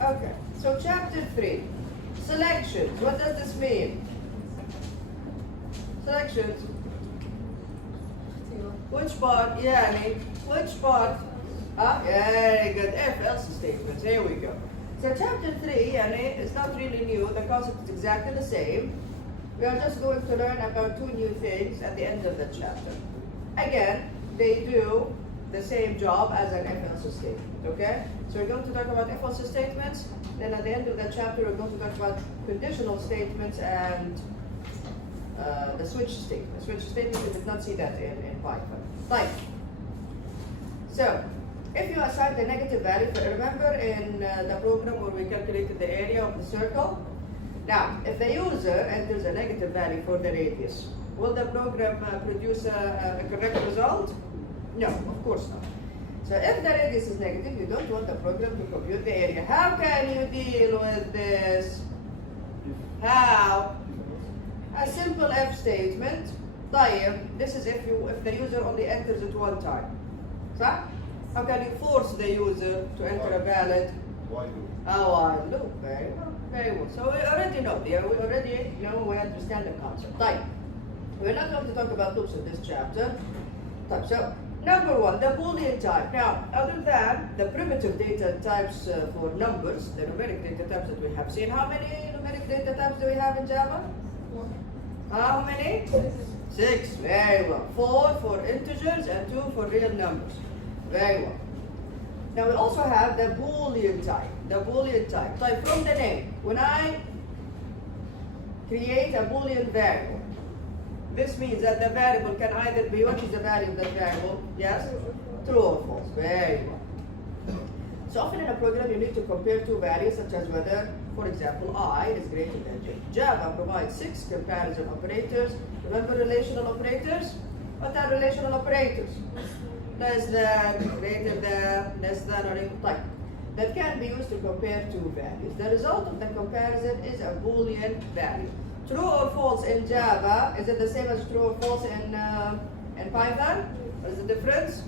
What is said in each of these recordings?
Okay, so chapter 3, selections. What does this mean? Selections. Which part? يعني which part? Very good. If else statements. Here we go. So chapter 3 يعني it's not really new. The concept is exactly the same. We are just going to learn about two new things at the end of the chapter. Again, they do the same job as an if else statement. Okay? So we're going to talk about if else statements. Then at the end of the chapter, we're going to talk about conditional statements and the switch statement. Switch statement, we did not see that in Python. Right. So, if you assign the negative value, remember in the program where we calculated the area of the circle? Now, if the user enters a negative value for the radius, will the program produce a correct result? No, of course not. So if the radius is negative, you don't want the program to compute the area. How can you deal with this? How? A simple if statement. طيب, this is if the user only enters it one time. صح? How can you force the user to enter a valid? While loop. While loop. Very well. Very well. So we already know. We already know. We understand the concept. طيب. We're not going to talk about loops in this chapter. طيب, so number one, the Boolean type. Now, other than the primitive data types for numbers, the numeric data types that we have seen, how many numeric data types do we have in Java? How many? 6. Very well. 4 for integers and 2 for real numbers. Very well. Now we also have the Boolean type. The Boolean type. Type from the name. When I create a Boolean variable, this means that the variable can either be, what is the value of that variable? Yes? True or false. Very well. So often in a program you need to compare two values such as whether, for example, I is greater than j. Java provides 6 comparison operators. Remember relational operators? What are relational operators? Less than, greater than, less than, or equal type. That can be used to compare two values. The result of the comparison is a Boolean value. True or false in Java, is it the same as true or false in Python? What is the difference?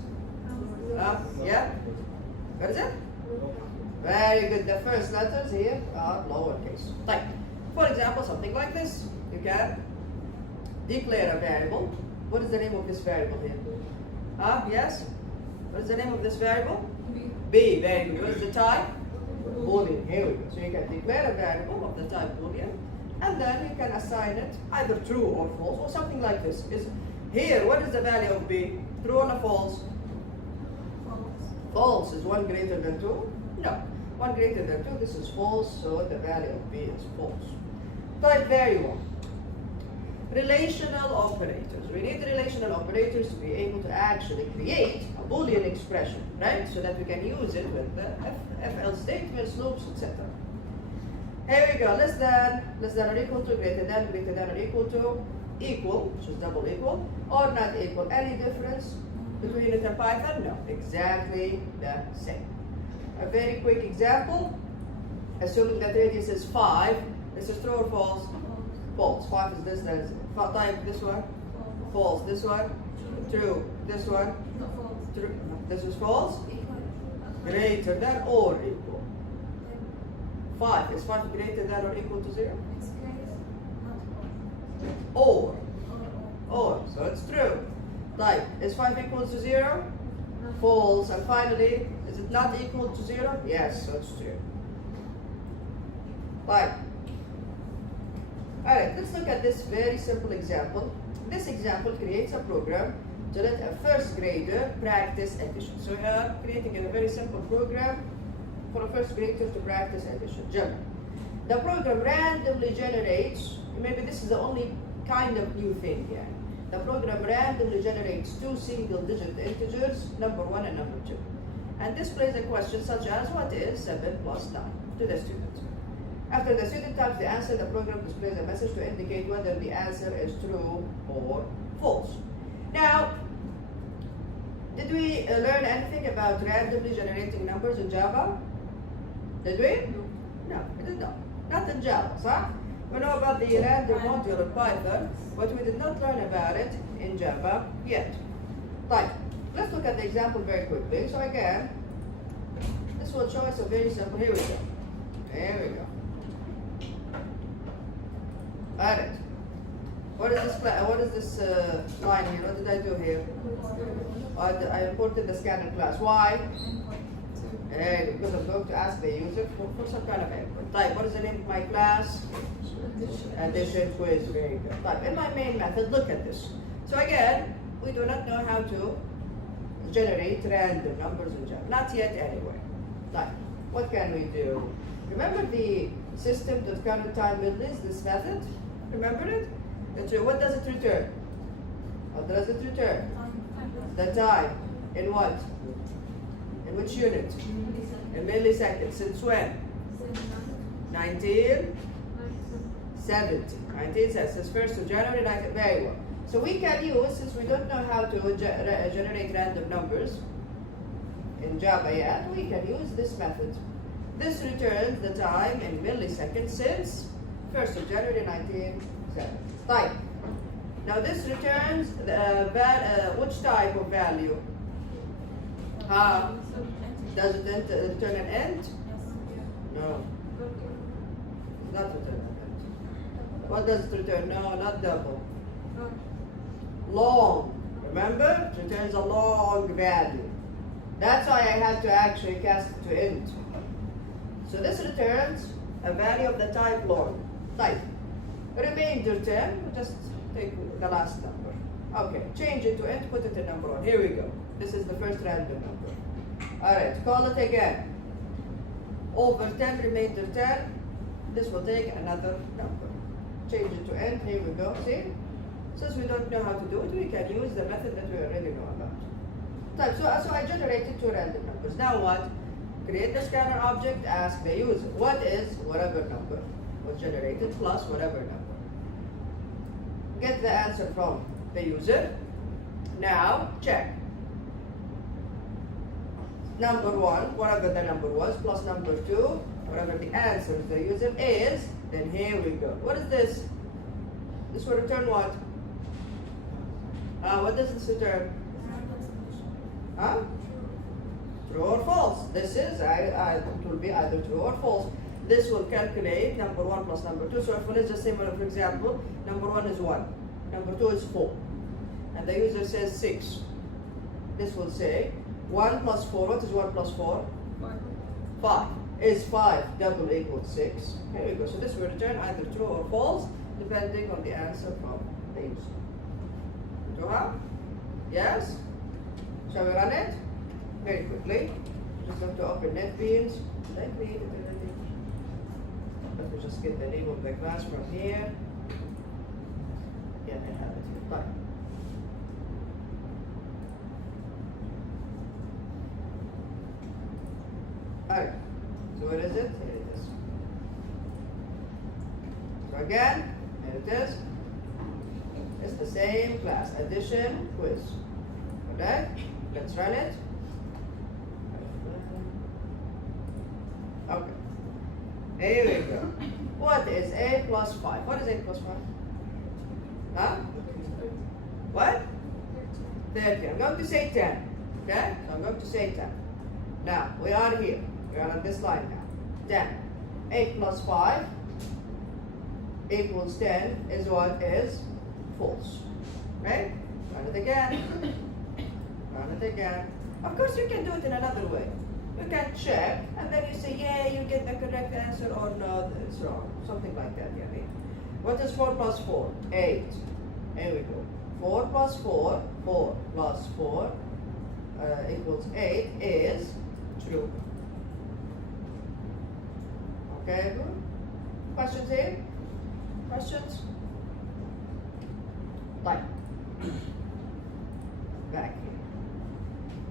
Yeah? What is it? Very good. The first letters here are lowercase. Type. For example, something like this. You can declare a variable. What is the name of this variable here? Yes? What is the name of this variable? B. Very good. What is the type? Boolean. Here we go. So you can declare a variable of the type Boolean, and then you can assign it either true or false, or something like this. Is here, what is the value of B? True or false? False. Is 1 greater than 2? No. 1 greater than 2, this is false, so the value of B is false. Type very well. Relational operators. We need relational operators to be able to actually create a Boolean expression, right? So that we can use it with the if-else statements, loops, etc. Here we go. Less than or equal to, greater than or equal to, equal, which is double equal, or not equal. Any difference between it and Python? No. Exactly the same. A very quick example. Assuming that radius is 5, this is true or false? False. 5 is this, that is type this one. False. This one. True. This one. True. This is false. Greater than or equal. 5. Is 5 greater than or equal to 0? Or. So it's true. Type. Is 5 equal to 0? False. And finally, is it not equal to 0? Yes, so it's true. Right. Alright, let's look at this very simple example. This example creates a program to let a first grader practice addition. So we are creating a very simple program for a first grader to practice addition. Jump. The program randomly generates, maybe this is the only kind of new thing here. The program randomly generates 2 single-digit integers, number 1 and number 2. And displays a question such as, what is 7 plus 9 to the student? After the student types the answer, the program displays a message to indicate whether the answer is true or false. Now, did we learn anything about randomly generating numbers in Java? Did we? No, we did not. Not in Java, صح? We know about the random module in Python, but we did not learn about it in Java yet. Right. Let's look at the example very quickly. So again, this will show us a very simple, here we go. There we go. Alright. What is this line here? What did I do here? I imported the scanner class. Why? Hey, because I'm going to ask the user for some kind of input. Type, what is the name of my class? Addition quiz. Very good. Type, in my main method, look at this. So again, we do not know how to generate random numbers in Java. Not yet anyway. Type, what can we do? Remember the system.counterTime middlist, this method? Remember it? What does it return? What does it return? The time. In what? In which unit? In milliseconds. Since when? 1970. 1970. Since 1st of January 19. Very well. So we can use, since we don't know how to generate random numbers in Java yet, we can use this method. This returns the time in milliseconds since 1st of January 1970. Type. Now this returns which type of value? Does it return an int? No. Not return an int. What does it return? No, not double. Long. Remember? It returns a long value. That's why I had to actually cast it to int. So this returns a value of the type long. Type. Remainder 10, we'll just take the last number. Okay, change it to int, put it in number 1. Here we go. This is the first random number. Alright, call it again. Over 10, remainder 10. This will take another number. Change it to int, here we go. See? Since we don't know how to do it, we can use the method that we already know about. Type. So I generated 2 random numbers. Now what? Create the scanner object, ask the user, what is whatever number was generated plus whatever number. Get the answer from the user. Now check. Number 1, whatever the number was, plus number 2, whatever the answer of the user is, then here we go. What is this? This will return what? What does this return? Huh? True or false. This is, it will be either true or false. This will calculate number 1 plus number 2. So if let's just say, for example, number 1 is 1, number 2 is 4, and the user says 6. This will say 1 plus 4. What is 1 plus 4? 5. Is 5 double equals 6? Here we go. So this will return either true or false, depending on the answer from the user. Do you have? Yes? Shall we run it? Very quickly. Just have to open NetBeans. Did I create it already? Let me just get the name of the class from here. Yeah, I have it here. Fine. Alright. So where is it? Here it is. So again, here it is. It's the same class. Addition quiz. Okay? Let's run it. Okay. Here we go. What is 8 plus 5? What is 8 plus 5? Huh? What? 30. I'm going to say 10. Okay? So I'm going to say 10. Now, we are here. We are on this line now. 10. 8 plus 5 equals 10 is what is false. Right? Run it again. Run it again. Of course, you can do it in another way. You can check, and then you say, yeah, you get the correct answer, or no, it's wrong. Something like that, yeah. What is 4 plus 4? 8. Here we go. 4 plus 4, 4 plus 4 equals 8 is true. Okay, good. Questions here? Questions? Like. Back here.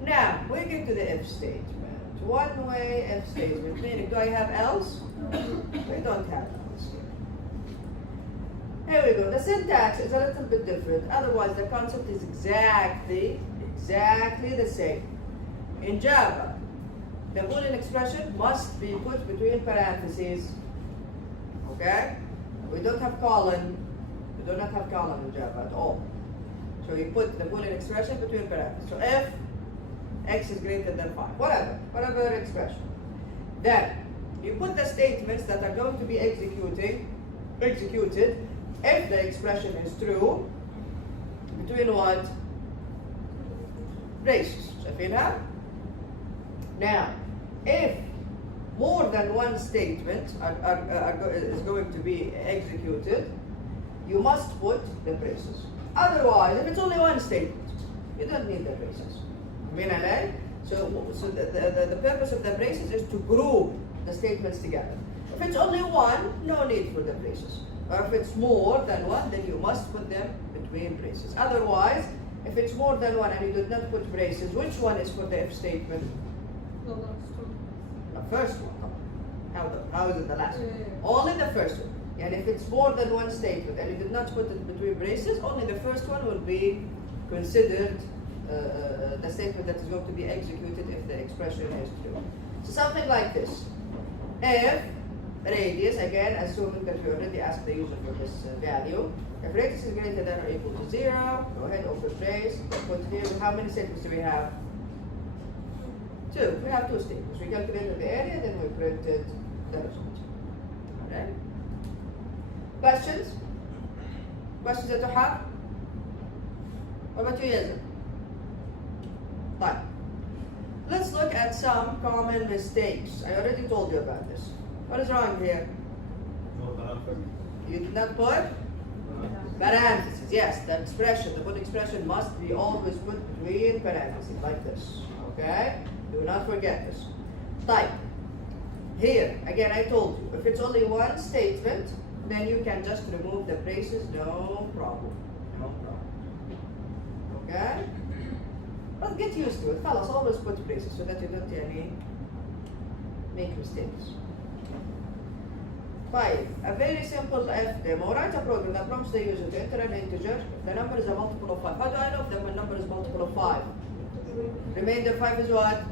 Now, we get to the if statement. One way if statement, meaning, do I have else? We don't have else here. Here we go. The syntax is a little bit different. Otherwise, the concept is exactly the same. In Java, the Boolean expression must be put between parentheses. Okay? We don't have colon. We do not have colon in Java at all. So you put the Boolean expression between parentheses. So if x is greater than 5, whatever expression. Then You put the statements that are going to be executed if the expression is true between what? Braces. شايفينها? Now, if more than one statement is going to be executed, you must put the braces. Otherwise, if it's only one statement, you don't need the braces. So the purpose of the braces is to group the statements together. If it's only one, no need for the braces. Or if it's more than one, then you must put them between braces. Otherwise, if it's more than one and you did not put braces, which one is for the if statement? The last one. The first one. How is it the last one? Yeah. Only the first one. And if it's more than one statement and you did not put it between braces, only the first one will be considered the statement that is going to be executed if the expression is true. So something like this. If radius, again, assuming that you already asked the user for this value, if radius is greater than or equal to 0, go ahead, open brace, put here. How many statements do we have? 2. We have 2 statements. We calculated the area, then we printed the result. Alright? Questions? Questions that you have? What about you, Yazid? Fine. Let's look at some common mistakes. I already told you about this. What is wrong here? You did not put parentheses. Yes, the expression, the put expression must be always put between parentheses, like this. Okay? Do not forget this. Type. Here, again, I told you, if it's only one statement, then you can just remove the braces, no problem. No problem. Okay? But get used to it. Fellas, always put braces so that you don't make mistakes. 5. A very simple if demo. Write a program that prompts the user to enter an integer if the number is a multiple of 5. How do I know if the number is multiple of 5? Remainder 5 is what?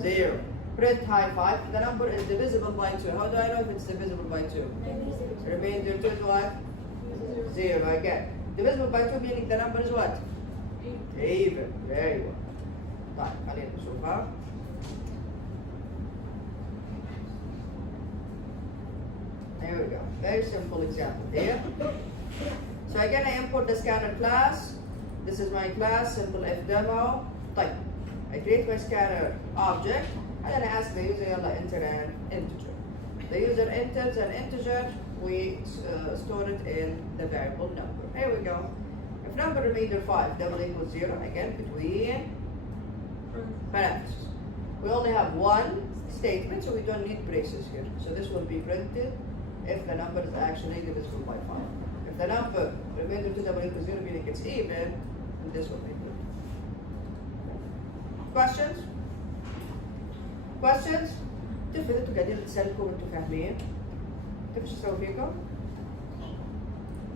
0. Print high 5. The number is divisible by 2. How do I know if it's divisible by 2? Remainder 2 is what? 0 again. Divisible by 2 meaning the number is what? Even. Very well. طيب خلينا نشوفها. There we go. Very simple example here. So again, I import the scanner class. This is my class, simple if demo. طيب. I create my scanner object and then I ask the user يلا enter an integer. The user enters an integer. We store it in the variable number. Here we go. If number remainder 5 double equals 0, again between parentheses. We only have one statement, so we don't need braces here. So this will be printed if the number is actually divisible by 5. If the number remainder 2 double equals 0 meaning it's even, then this will be printed. Questions? Questions؟ تفرض انتوا قاعدين تسألكم وانتوا فاهمين؟ ايش اسوي فيكم؟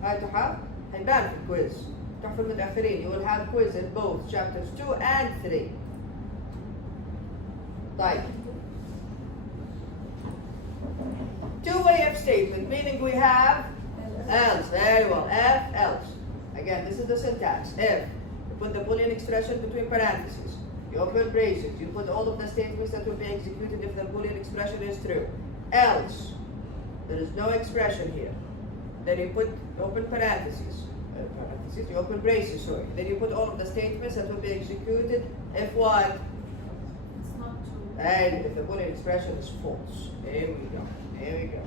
هاي تحف هيبان في الكويز. تحفوا المتأخرين. You will have quiz in both chapters 2 and 3. طيب. Two-way if statement, meaning we have else. Very well. If, else. Again, this is the syntax. If. You put the Boolean expression between parentheses. You open braces. You put all of the statements that will be executed if the Boolean expression is true. Else. There is no expression here. Then you put open parentheses. You open braces, sorry. Then you put all of the statements that will be executed if what? It's not true. And if the Boolean expression is false. There we go. There we go.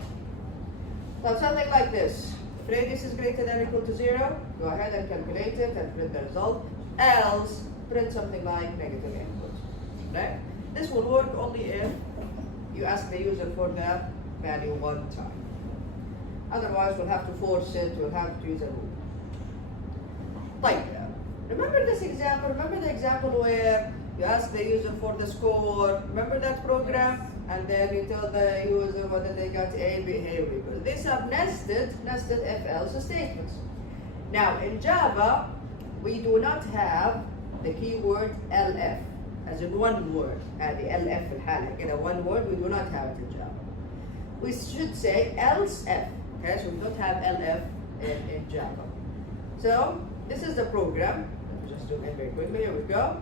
Now something like this. If radius is greater than or equal to 0, go ahead and calculate it and print the result. Else, print something like negative input. Right? This will work only if you ask the user for the value one time. Otherwise, we'll have to force it, we'll have to use a rule. Like, remember this example? Remember the example where you ask the user for the score? Remember that program? And then you tell the user whether they got A, B, here we go. These are nested if-else statements. Now, in Java, we do not have the keyword LF, as in one word. The LF في الحالة كده one word, we do not have it in Java. We should say else F. Okay, so we don't have LF in Java. So, this is the program. Let me just zoom in very quickly. Here we go.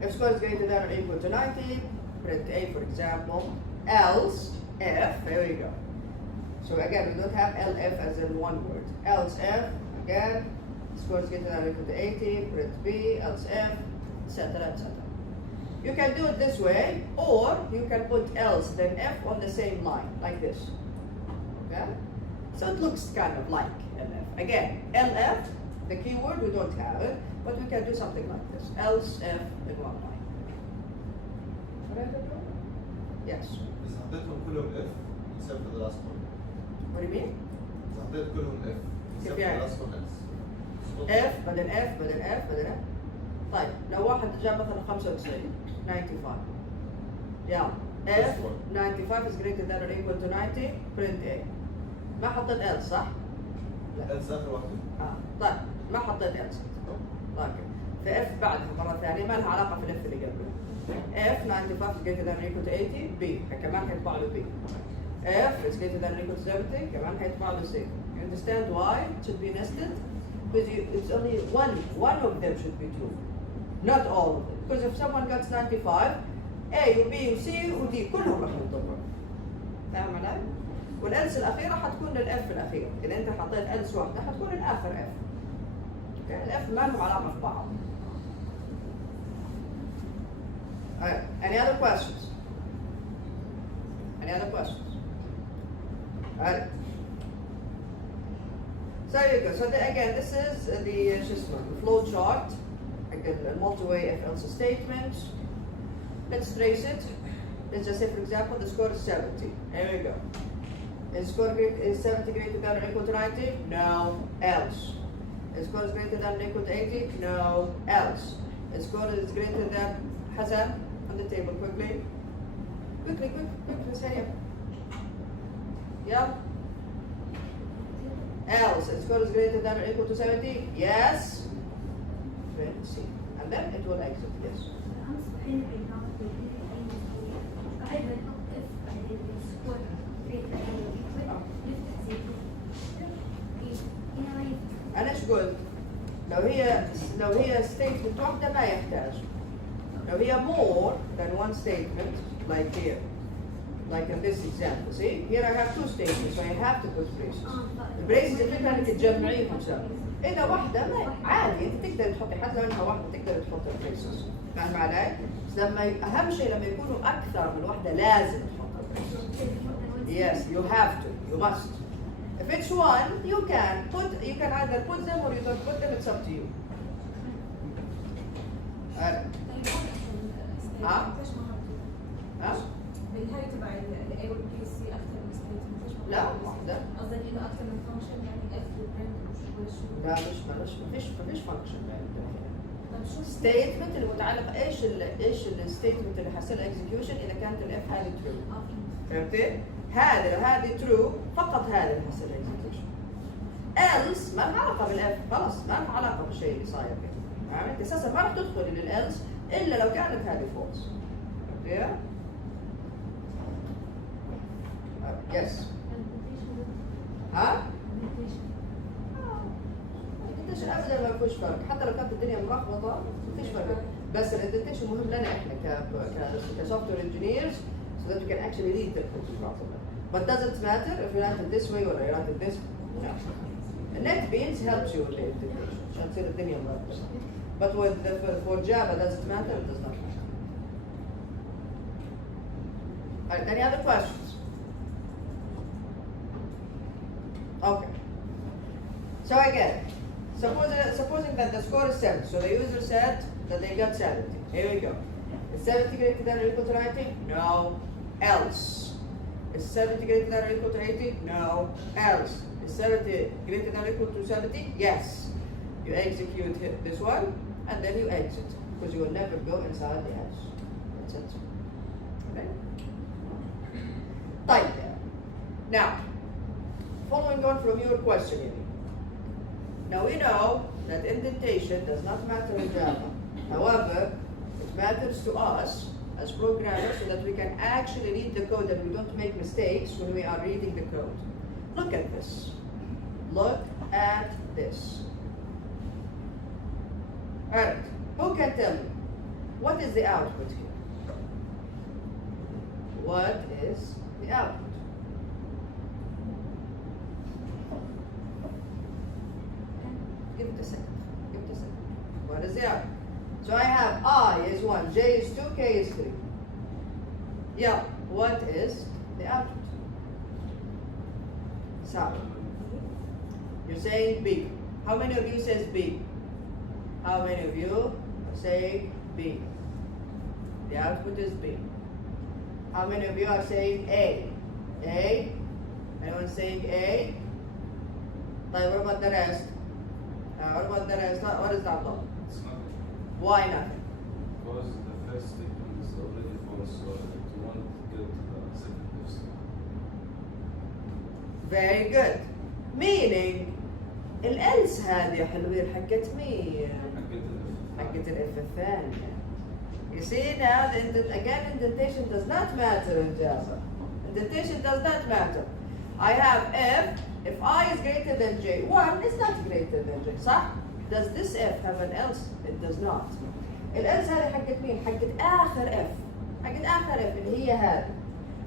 If score is greater than or equal to 90, print A for example. Else, F, here we go. So again, we don't have LF as in one word. Else F, again, score is greater than or equal to 80, print B, else F, etc., etc. You can do it this way, or you can put else then F on the same line, like this. Okay? So it looks kind of like LF. Again, LF, the keyword, we don't have it, but we can do something like this. Else F in one line. Yes. إذا حطيتهم كلهم F except for the last one. What do you mean? إذا حطيت كلهم F except for يعني؟ the last one else. F بعدين F بعدين F بعدين F. طيب لو واحد جاب مثلا 95 95 يلا F 95 is greater than or equal to 90 print A. ما حطيت else صح؟ لا. else آخر واحدة. طيب ما حطيت else. طيب في F بعدها مرة ثانية ما لها علاقة في F اللي قبله. F 95 is greater than or equal to 80 B كمان حيطبع له B. F is greater than or equal to 70 كمان حيطبع له C. You understand why it should be nested? Because it's only one of them should be true. Not all of them. Because if someone gets 95, A و B و C و D كلهم راح ينطبقوا. فاهم علي؟ والإلس الأخيرة حتكون للإف الأخير. إذا أنت حطيت إلس واحدة حتكون الآخر إف. Okay? الإف ما لهم علاقة في بعض. Alright. Any other questions? Any other questions? Alright. So there you go. So again, this is the flow chart. Again, a multi-way if-else statement. Let's trace it. Let's just say, for example, the score is 70. Here we go. Is 70 greater than or equal to 90? No. Else. Is score is greater than or equal to 80? No. Else. Is score is greater than Hassan on the table quickly. Quickly, hurry up. Yeah. Else, its score is greater than or equal to 70? Yes. Let's see. And then it will exit, yes. أنا إيش قلت؟ لو هي statement واحدة ما يحتاج. لو هي more than one statement, like here. Like in this example, see? Here I have two statements, so I have to put braces. البريسز الفكرة انك تجمعيهم سوا. إذا واحدة ما عادي أنت تقدر تحطي حتى لو إنها واحدة تقدر تحطي البريسز. فاهم علي؟ بس أهم شيء لما يكونوا أكثر من واحدة لازم تحطي البريسز. Yes, you have to, you must. If it's one, you can either put them or you don't put them, it's up to you. ها؟ بالهاي تبع الاي والبي سي اكثر من ستيتمنت. لا واحدة. قصدك انه اكثر من فانكشن يعني اف وبرنت وشو. لا مفيش فانكشن. طيب شو ستيتمنت اللي متعلق ايش الستيتمنت اللي حصل اكزكيوشن اذا كانت الاف هذه ترو. فهمتي؟ هذه لو هذه ترو فقط هذا اللي حصل اكزكيوشن. else ما لها علاقة بالاف خلاص ما لها علاقة بالشيء اللي صاير كده. فهمت؟ اساسا ما راح تدخلي للelse الا لو كانت هذه فولس. فهمتي؟ يس. ها؟ الدنتيشن ابدا ما فيش فرق، حتى لو كانت الدنيا ملخبطه ما فيش فرق، بس الدنتيشن مهم لنا احنا كسوفت وير انجينيرز so that we can actually read the code properly. But doesn't matter if you write it this way or you write it this. No. NetBeans helps you with the indentation عشان تصير الدنيا ملخبطه. But for Java does it matter? It does not matter. Alright, any other questions? Okay. So again, supposing that the score is 70, so the user said that they got 70. Here we go. Is 70 greater than or equal to 90? No. Else. Is 70 greater than or equal to 80? No. Else. Is 70 greater than or equal to 70? Yes. You execute this one, and then you exit, because you will never go inside the else. That's it. Okay? طيب. Now, following on from your questioning. Now we know that indentation does not matter in Java. However, it matters to us as programmers so that we can actually read the code and we don't make mistakes when we are reading the code. Look at this. Look at this. Alright, who can tell me what is the output here? What is the output. Give it a second. Give it a second. What is the output? So I have I is 1, J is 2, K is 3. Yeah, what is the output? So, you're saying B. How many of you says B? How many of you say B? The output is B. How many of you are saying A? A? Anyone saying A? طيب, what about the rest? What about the rest? What is that about? It's not Why not? because the first statement is already false, so it won't get the second if. Very good. Meaning else هذه يا حلوين حقت مين؟ حقت الاف الثانية. You see now, again, indentation does not matter in Java. Indentation does not matter. I have F, if I is greater than J, 1 is not greater than J, صح? Does this F have an else? It does not. الelse هذه حقت مين؟ حقت آخر F. حقت آخر F اللي هي هذه.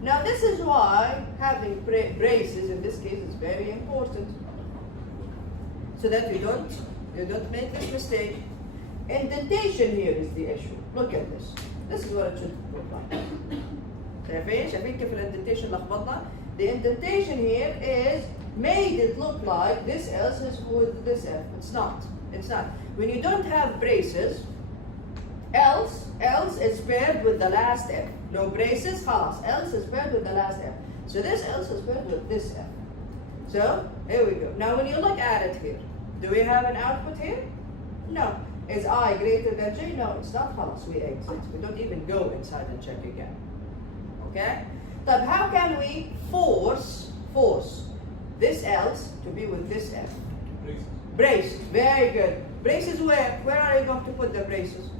Now this is why having braces in this case is very important. So that you don't make this mistake. Indentation here is the issue. Look at this. This is what it should look like. شايفين كيف الانdentation لخبطنا? The indentation here is made it look like this else is with this F. It's not. It's not. When you don't have braces, else is paired with the last F. No braces, خلاص. Else is paired with the last F. So this else is paired with this F. So here we go. Now when you look at it here, do we have an output here? No. Is I greater than J? No, it's not. خلاص, we exit. We don't even go inside and check again. Okay? But how can we force this else to be with this F? Braces. Braces. Very good. Braces where? Where are you going to put the braces?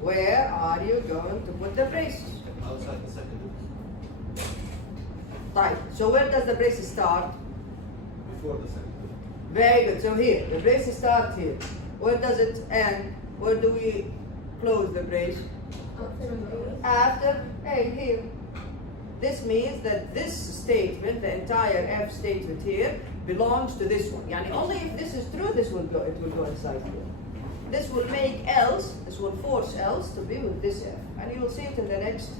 Where are you going to put the braces? Outside the second if. Right. So where does the braces start? Before the second if. Very good. So here, the braces start here. Where does it end? Where do we close the brace? After A here. This means that this statement, the entire F statement here, belongs to this one. Yani only if this is true, it will go inside here. This will make else, this will force else to be with this F. And you will see it in the next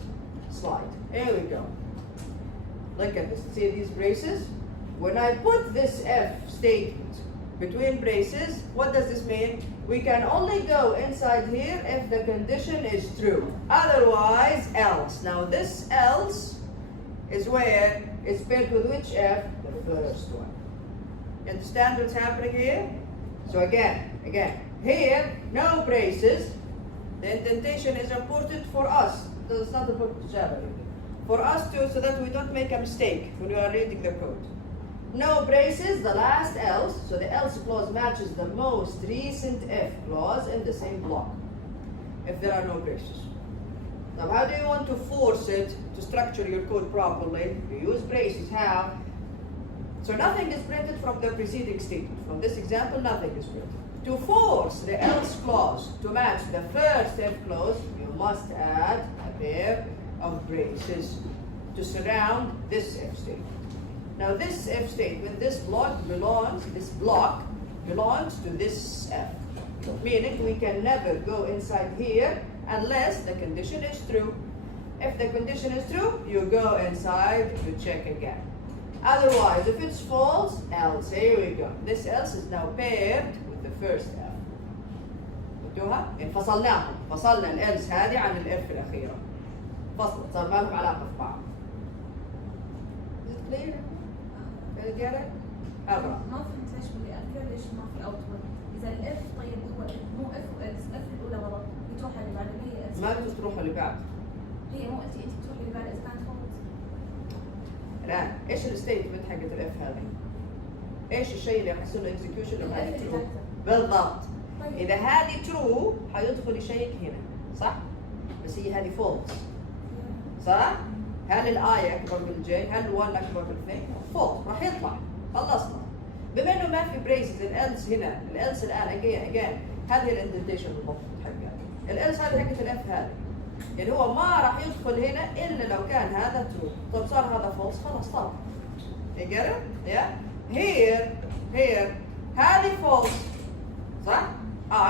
slide. Here we go. Look at this. See these braces? When I put this F statement between braces, what does this mean? We can only go inside here if the condition is true. Otherwise, else. Now this else is where it's paired with which F? The first one. You understand what's happening here? So again, here, no braces. The indentation is important for us. It's not important to Java. For us to, so that we don't make a mistake when we are reading the code. No braces, the last else, so the else clause matches the most recent if clause in the same block, if there are no braces. Now how do you want to force it to structure your code properly? You use braces, how? So nothing is printed from the preceding statement. From this example, nothing is printed. To force the else clause to match the first if clause, you must add a pair of braces to surround this if statement. Now this if statement, this block belongs to this F. Meaning we can never go inside here unless the condition is true. If the condition is true, you go inside to check again. Otherwise, if it's false, else. Here we go. This else is now paired with the first F. فهمتوها؟ فصلنا الelse هذه عن الF الأخيرة. فصلت، صار ما لهم علاقة في بعض. Is it clear? Can you get it? أبرا. ما فهمت ليش بالأخير ليش ما في أوتبوت؟ إذا الإف طيب هو مو إف وإلس، إف الأولى ورا بتروح اللي بعد اللي هي إلس. ما بتروح اللي بعد. هي مو قلتي أنت بتروح اللي بعد إذا كانت فولس. الآن إيش الستيتمنت حقت الإف هذه؟ إيش الشيء اللي يحصل له إكزيكيوشن لما هذه ترو؟ بالضبط. إذا هذه ترو حيدخل يشيك هنا، صح؟ بس هي هذه فولس. صح؟ هل الآية أكبر من الجي؟ هل الوان أكبر من الاثنين؟ فولس، راح يطلع. خلصنا. بما إنه ما في بريسز الإلس هنا، الإلس الآن again هذه الاندنتيشن بالضبط حقها. الإلس هذه حقت الإف هذه. يعني هو ما راح يدخل هنا الا لو كان هذا true. طب صار هذا false خلاص طار. You get it? Yeah. Here هذه false صح؟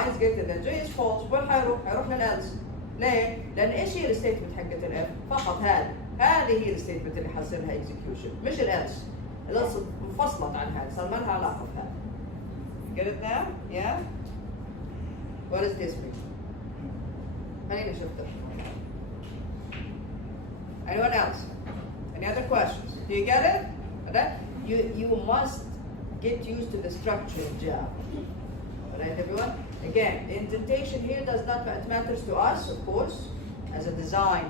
is greater than J is false. وين حيروح للelse. ليه؟ لأن ايش هي الستيتمنت حقت الاف؟ فقط هذه هي الستيتمنت اللي حصلها execution مش الelse. الelse انفصلت عن هذا، صار ما لها علاقة بهذا. Get it now? Yeah? What does this mean? خلينا نشوف. Anyone else? Any other questions? Do you get it? Right? You must get used to the structure of Java. Alright, everyone? Again, indentation here does not it matters to us, of course, as a design,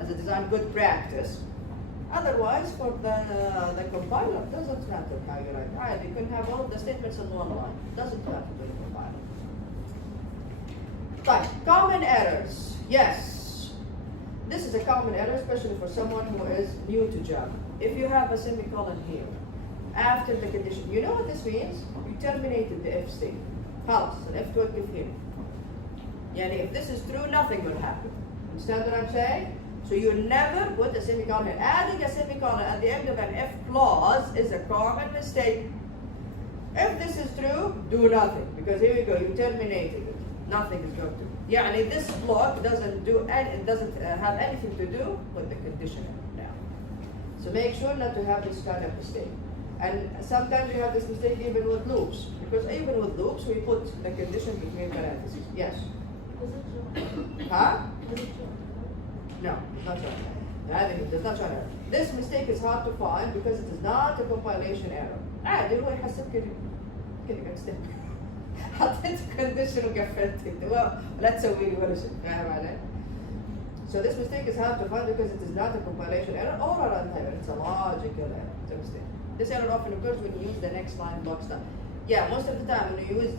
as a design good practice. Otherwise, for the compiler, it doesn't matter how you write. Right, you can have all of the statements in one line. It doesn't matter to the compiler. Right, common errors. Yes. This is a common error, especially for someone who is new to Java. If you have a semicolon here, after the condition, you know what this means? You terminated the if statement. خلاص, an if توقف here. Yani if this is true, nothing will happen. Understand what I'm saying? So you never put a semicolon here. Adding a semicolon at the end of an if clause is a common mistake. If this is true, do nothing, because here we go, you terminated it. Nothing is going to. Yani this block doesn't have anything to do with the conditional now. So make sure not to have this kind of mistake. And sometimes you have this mistake even with loops, because even with loops we put the condition between parentheses. Yes. Huh? No, it's not right. It's not right. This mistake is hard to find because it is not a compilation error. عادي هو يحسب كده قاعد تستهبل. حطيت condition وقفلت ولا تسوي لي ولا شيء. فاهم علي؟ So this mistake is hard to find because it is not a compilation error or a runtime error. It's a logical error. It's a mistake. This error often occurs when you use the next line block style. Yeah, most of the time when you use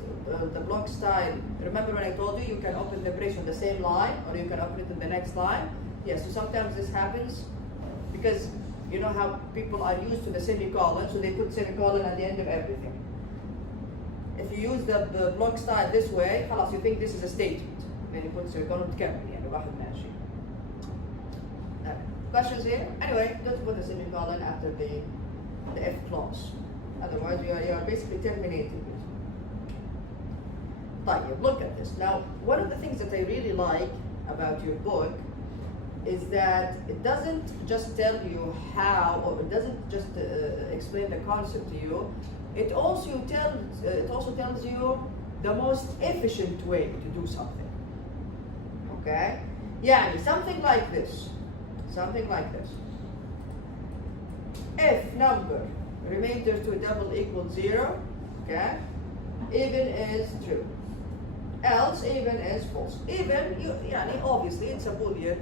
the block style, remember when I told you can open the brace on the same line or you can open it in the next line? Yeah, so sometimes this happens because you know how people are used to the semicolon, so they put semicolon at the end of everything. If you use the block style this way, خلاص you think this is a statement. Then you put semicolon تكمل يعني واحد ماشي. Questions here? Anyway, don't put a semicolon after the if clause. Otherwise, you are basically terminating it. طيب, look at this. Now, one of the things that I really like about your book is that it doesn't just tell you how, or it doesn't just explain the concept to you. It also tells you the most efficient way to do something. Okay? Yeah, something like this. Something like this. If number remainder to double equals 0, okay, even is true. Else even is false. Even, obviously it's a Boolean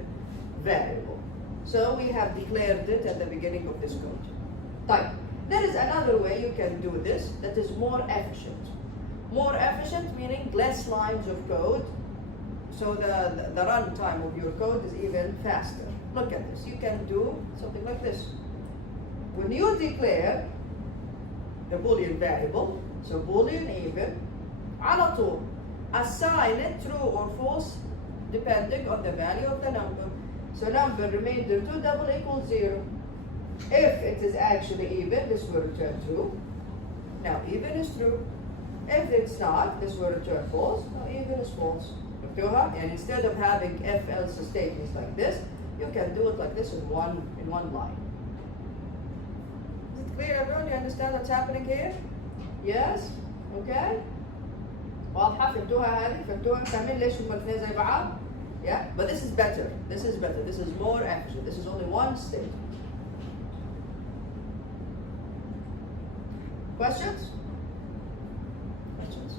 variable. So we have declared it at the beginning of this code. Type. There is another way you can do this that is more efficient. More efficient meaning less lines of code, so the runtime of your code is even faster. Look at this. You can do something like this. When you declare the Boolean variable, so Boolean even, على طول assign it true or false depending on the value of the number. So number remainder to double equals 0. If it is actually even, this will return true. Now even is true. If it's not, this will return false. Now even is false. And instead of having if else statements like this, you can do it like this in one line. Is it clear, everyone? You understand what's happening here? Yes? Okay? واضحة؟ فهمتوها هذه؟ فهمتوها كمان ليش هم الاثنين زي بعض؟ Yeah? But this is better. This is better. This is more efficient. This is only one statement. Questions? Questions?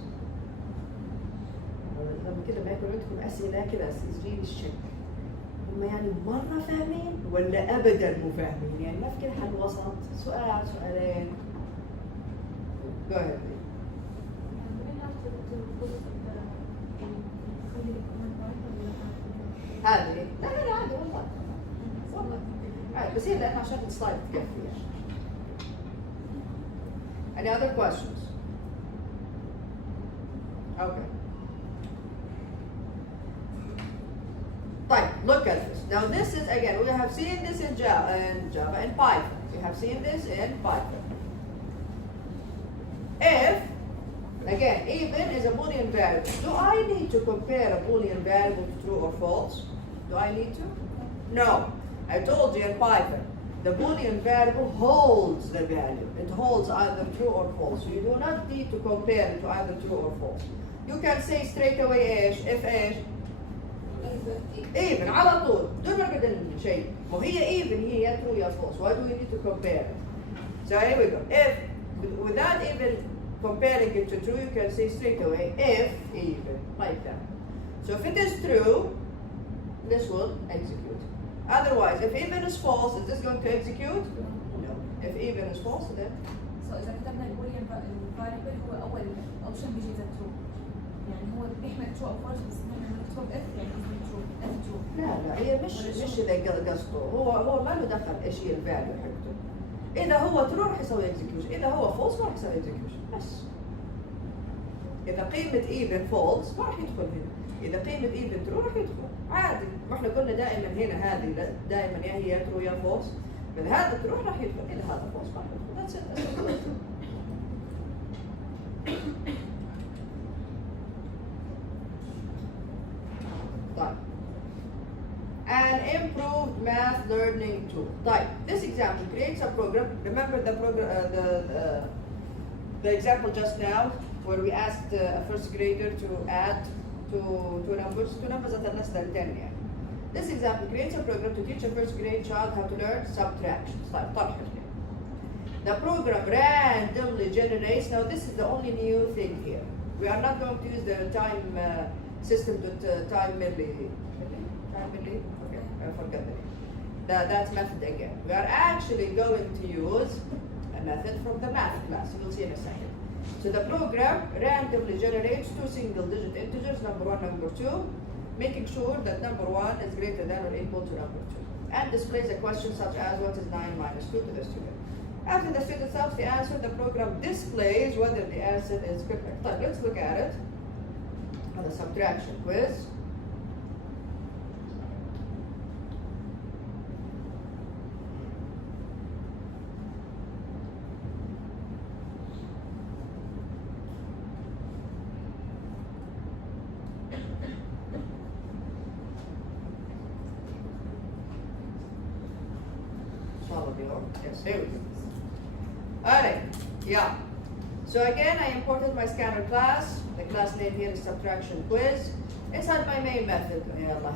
لما كده ما يكون عندكم أسئلة كده تجيني الشك. هم يعني مرة فاهمين ولا أبدا مو فاهمين؟ يعني ما في كده حل وسط، سؤال سؤالين. Go ahead. هذه لا عادي والله. عادي بس هي لأن عشان السلايد تكفي يعني. Any other questions? Okay. again, we have seen this in Java, in Python. We have seen this in Python. If, again, even is a Boolean variable. Do I need to compare a Boolean variable to true or false? Do I need to? No. I told you in Python, the Boolean variable holds the value. It holds either true or false. You do not need to compare it to either true or false. You can say straight away if even على طول دون ما نقعد شيء. وهي even هي true or false. Why do we need to compare it? So here we go. If without even comparing it to true, you can say straight away if even like that. So if it is true, this will execute. Otherwise, if even is false, is this going to execute? No. If even is false, then So إذا كتبنا البوليان variable هو أول option بيجي إذا true. يعني هو بيحمل true أو false بس نحن بنكتب if يعني اسمه true if true. لا هي مش إذا قصده هو ما له دخل إيش هي الفاليو حقته. إذا هو true راح يسوي execution، إذا هو false ما راح يسوي execution بس. إذا قيمة even false ما راح يدخل هنا. إذا قيمة even true راح يدخل عادي. واحنا قلنا دائما هنا هذه دائما يا هي true يا false. من هذا true راح يدخل، إذا هذا false ما راح يدخل. That's it. طيب. An improved math learning tool. طيب. This example creates a program. Remember the program, the example just now where we asked a first grader to add two numbers that are less than 10 يعني. This example creates a program to teach a first grade child how to learn subtraction. طيب طرح. The program randomly generates. Now this is the only new thing here. We are not going to use the time system time milli. Okay, I forgot the name. That method again. We are actually going to use a method from the math class. You'll see in a second. So the program randomly generates two single-digit integers, number 1, number 2, making sure that number 1 is greater than or equal to number 2, and displays a question such as what is 9 minus 2 to the student. After the student tells the answer, the program displays whether the answer is correct. So let's look at it on the subtraction quiz. Yes, here we go. Alright, yeah. So again, I imported my scanner class. The class name here is subtraction quiz. Inside my main method,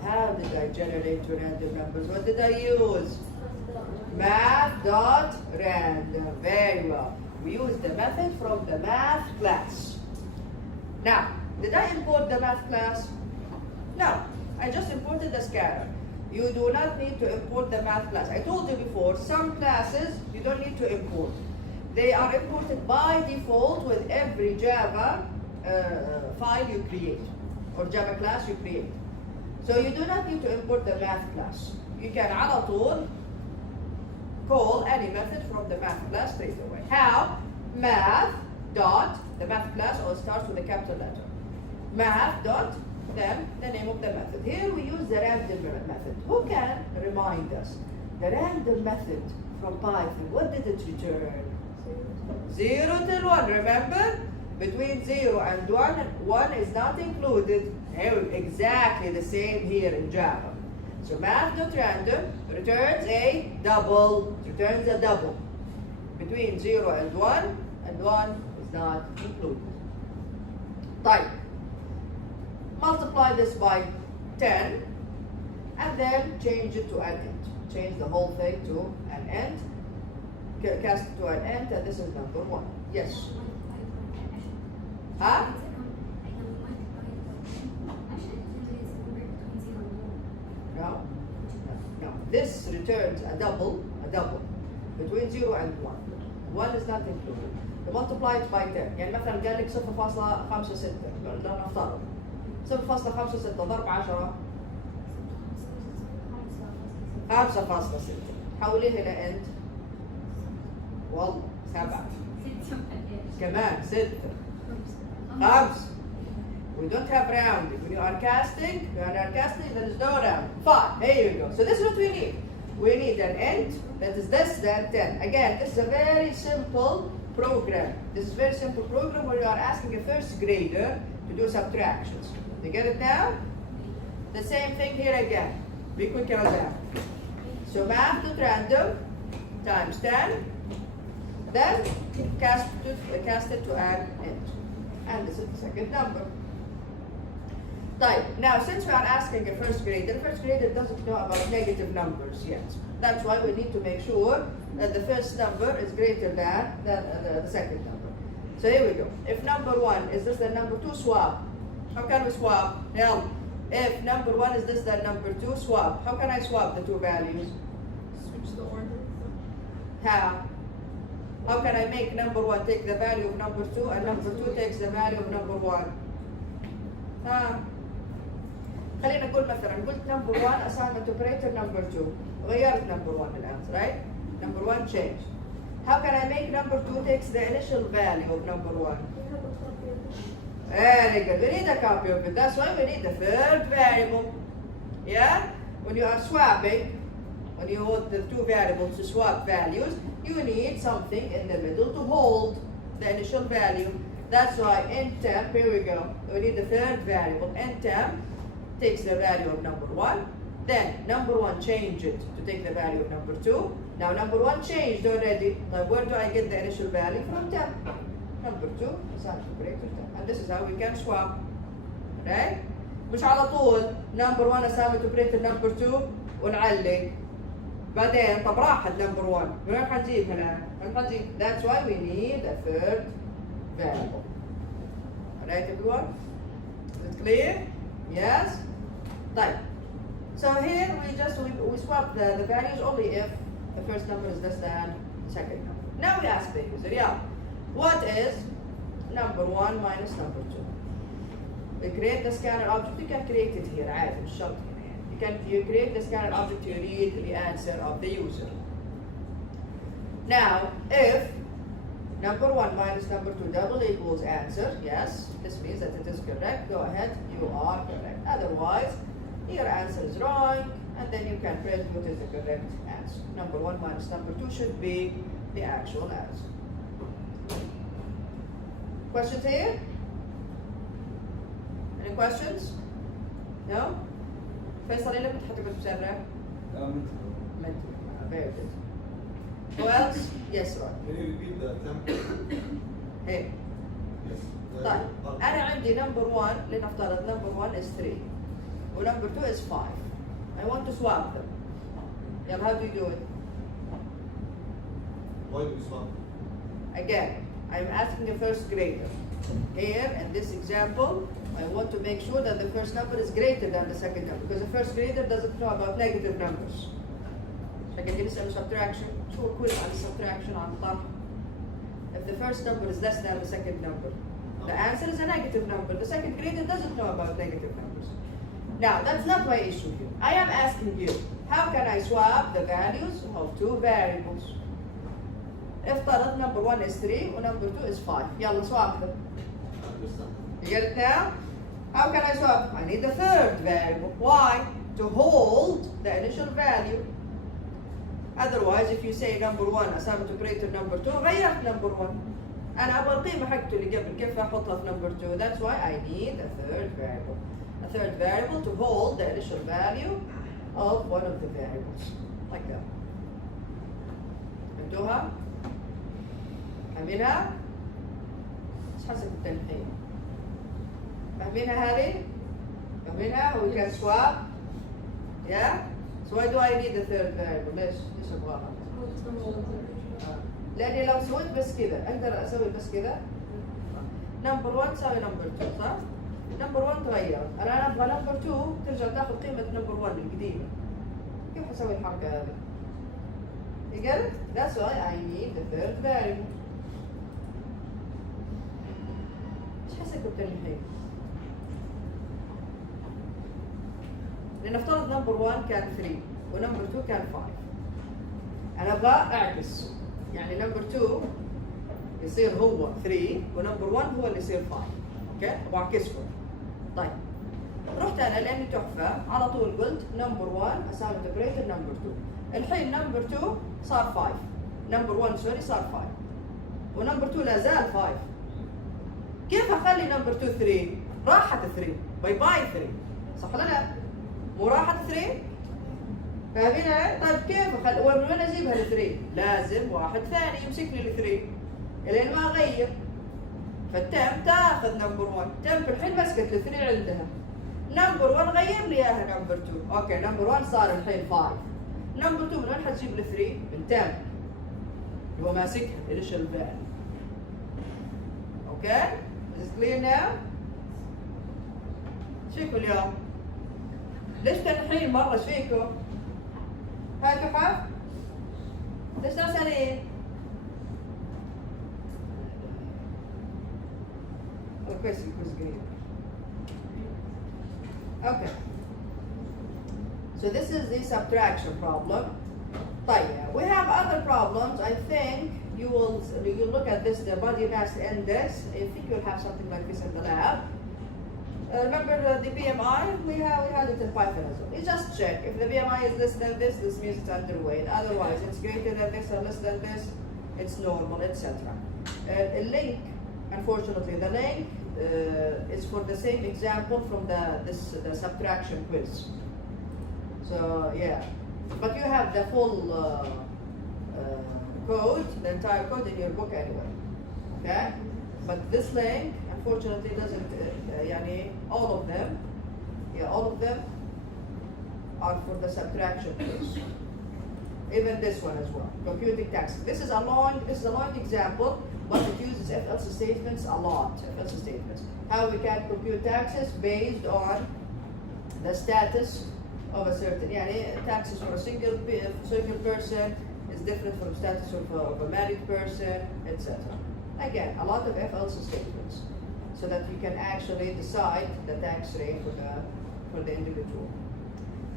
how did I generate two random numbers? What did I use? Math.random. Very well. We used the method from the math class. Now, did I import the math class? No, I just imported the scanner. You do not need to import the math class. I told you before, some classes you don't need to import. They are imported by default with every Java file you create or Java class you create. So you do not need to import the math class. You can على طول call any method from the math class straight away. How? Math dot, the math class all starts with a capital letter. Math dot, then the name of the method. Here we use the random method. Who can remind us? The random method from Python, what did it return? 0 till 1, remember? Between 0 and 1 is not included. Exactly the same here in Java. So math.random returns a double. Returns a double. Between 0 and 1 is not included. Type. Multiply this by 10 and then change it to an int. Change the whole thing to an int. Cast it to an int, and this is number 1. Yes? Huh? No? No. This returns a double, between 0 and 1. 1 is not included. You multiply it by 10. يعني مثلا قال لك 0.56 لنفترض 0.56 ضرب 10 5.6 حوليه إلى انت والله 7 كمان 6 5 We don't have rounding. When you are casting, there is no round. 5. Here you go. So this is what we need. We need an int that is less than 10. Again, this is a very simple program. This is a very simple program where you are asking a first grader to do subtractions. You get it now? The same thing here again. Be quick on that. So math.random times 10, then cast it to an int. And this is the second number. Type. Now, since we are asking a first grader doesn't know about negative numbers yet. That's why we need to make sure that the first number is greater than the second number. So here we go. If number 1 is less than number 2, swap. How can we swap? Help. If number 1 is less than number 2, swap. How can I swap the two values? Switch the order. How? How can I make number 1 take the value of number 2 and number 2 takes the value of number 1? خلينا نقول مثلا قلت number 1 assignment operator number 2 غيرت number 1 الآن, right? Number 1 changed. How can I make number 2 takes the initial value of number 1? Very good. We need a copy of it. That's why we need the third variable. Yeah? When you are swapping, when you want the two variables to swap values, you need something in the middle to hold the initial value. That's why int temp, here we go. We need the third variable. Int temp takes the value of number 1. Then number 1 change it to take the value of number 2. Now number 1 changed already. Now where do I get the initial value? From temp. Number 2 assignment operator temp. And this is how we can swap. Right? مش على طول number 1 assignment operator number 2 ونعلق. بعدين طب راحت number 1. من وين حنجيبها الآن؟ حنجيب. That's why we need a third variable. Alright everyone? Is it clear? Yes? طيب. So here we swap the values only if the first number is less than the second number. Now we ask the user, yeah, what is number 1 minus number 2? We create the scanner object. You can create it here عادي مش شرط هنا يعني. You create the scanner object to read the answer of the user. Now if number 1 minus number 2 double equals answer, yes, this means that it is correct. Go ahead, you are correct. Otherwise, your answer is wrong, and then you can print what is the correct answer. Number 1 minus number 2 should be the actual answer. Questions here? Any questions? No? فيصل إيه اللي كنت حتقول بسرعة؟ Mental. Very good. Who else? Yes, sir. Can you repeat the temp? Hey. Yes. طيب أنا عندي number 1 لنفترض number 1 is 3 و number 2 is 5. I want to swap them. Yeah, how do you do it? Why do we swap? Again, I'm asking a first grader. Here, in this example, I want to make sure that the first number is greater than the second number because the first grader doesn't know about negative numbers. لكن نسأل subtraction. شو كل عن subtraction عن طرح. If the first number is less than the second number, the answer is a negative number. The second grader doesn't know about negative numbers. Now, that's not my issue here. I am asking you, how can I swap the values of two variables? افترض number 1 is 3 and number 2 is 5. يلا swap them. Understand. You get it now? How can I swap? I need the third variable. Why? To hold the initial value. Otherwise, if you say number 1 assignment operator number 2, غيرت number 1. أنا أبغى القيمة حقته اللي قبل كيف أحطها في number 2. That's why I need a third variable. A third variable to hold the initial value of one of the variables. Like that. فهمتوها؟ فاهمينها؟ مش حسب التنحين. فاهمينها هذه؟ فاهمينها؟ We can swap. Yeah? So why do I need the third variable? ليش أبغاها؟ لأني لو سويت بس كذا أقدر أسوي بس كذا. نمبر 1 تساوي نمبر 2 صح؟ نمبر 1 تغيرت، أنا أبغى نمبر 2 ترجع تاخذ قيمة نمبر 1 القديمة. كيف أسوي الحركة هذه؟ You get it? That's why I need the third variable. إيش حسيتوا الحين؟ لنفترض نمبر 1 كان 3 ونمبر 2 كان 5. أنا أبغى أعكس، يعني نمبر 2 يصير هو 3 ونمبر 1 هو اللي يصير 5. أوكي؟ أبغى أعكسهم. طيب رحت انا لاني تحفه على طول قلت نمبر 1 اساوي اوبريتور نمبر 2. الحين نمبر 2 صار 5، نمبر 1 سوري صار 5 ونمبر 2 لا زال 5. كيف اخلي نمبر 2 3؟ راحت 3، باي باي 3، صح ولا لا؟ مو راحت 3؟ فاهمين علي؟ طيب كيف اخلي وين اجيبها ل 3؟ لازم واحد ثاني يمسك لي ال 3 الين ما اغير. فالتم تاخذ نمبر 1، تم الحين مسكت ال 3 عندها. نمبر 1 غير لي اياها نمبر 2، اوكي نمبر 1 صار الحين 5. نمبر 2 من وين حتجيب ال 3؟ من تم اللي هو ماسكها الانيشال فاليو. اوكي؟ Is it clear now؟ شوفوا اليوم ليش تنحين مرة ايش فيكم؟ هاي تحف؟ ليش تسألين؟ كويس الكويس قريب. Okay. So this is the subtraction problem. طيب, we have other problems. I think you look at this, the body mass index. I think you'll have something like this in the lab. Remember the BMI? We had it in Python as well. You just check. If the BMI is less than this means it's underweight. Otherwise, it's greater than this or less than this, it's normal, etc. A link, unfortunately, the link is for the same example from the subtraction quiz. So yeah, but you have the full code, the entire code in your book anyway. Okay, but this link unfortunately doesn't. All of them are for the subtraction quiz. Even this one as well, computing taxes. This is a long example, but it uses if-else statements a lot. If-else statements. How we can compute taxes based on the status of a certain. Taxes for a single person is different from status of a married person, etc. Again, a lot of if-else statements, so that you can actually decide the tax rate for the individual.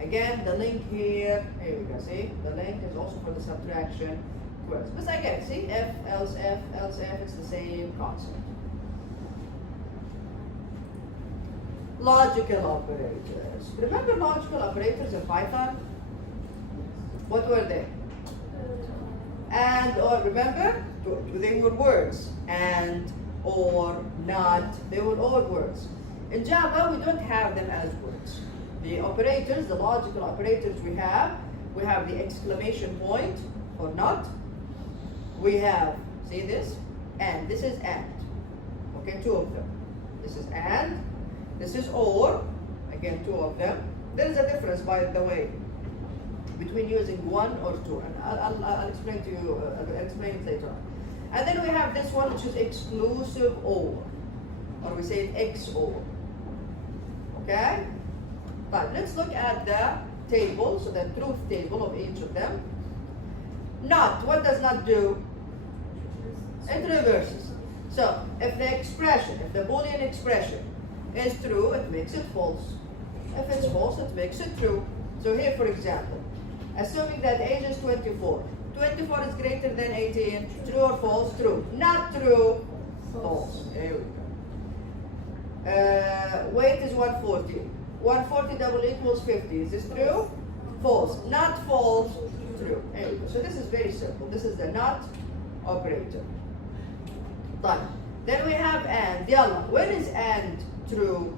Again, the link here we go, see? The link is also for the subtraction quiz. But again, see? If, else if, it's the same concept. Logical operators. Remember logical operators in Python? What were they? And, or remember? They were words. And, or, not. They were all words. In Java, we don't have them as words. The operators, the logical operators we have the exclamation point or not. We have, see this? And, this is and. Okay, two of them. This is and, this is or, again two of them. There is a difference, by the way, between using one or two, and I'll explain to you, I'll explain it later on. And then we have this one, which is exclusive or we say XOR. Okay? But let's look at the table, so the truth table of each of them. Not, what does not do? It reverses. So, if the Boolean expression is true, it makes it false. If it's false, it makes it true. So here, for example, assuming that age is 24. 24 is greater than 18. True or false? True. Not true? False. There we go. Weight is 140. 140 double equals 50. Is this true? False. Not false. True. There we go. So this is very simple. This is the not operator. Done. Then we have and. Yalla. When is and true?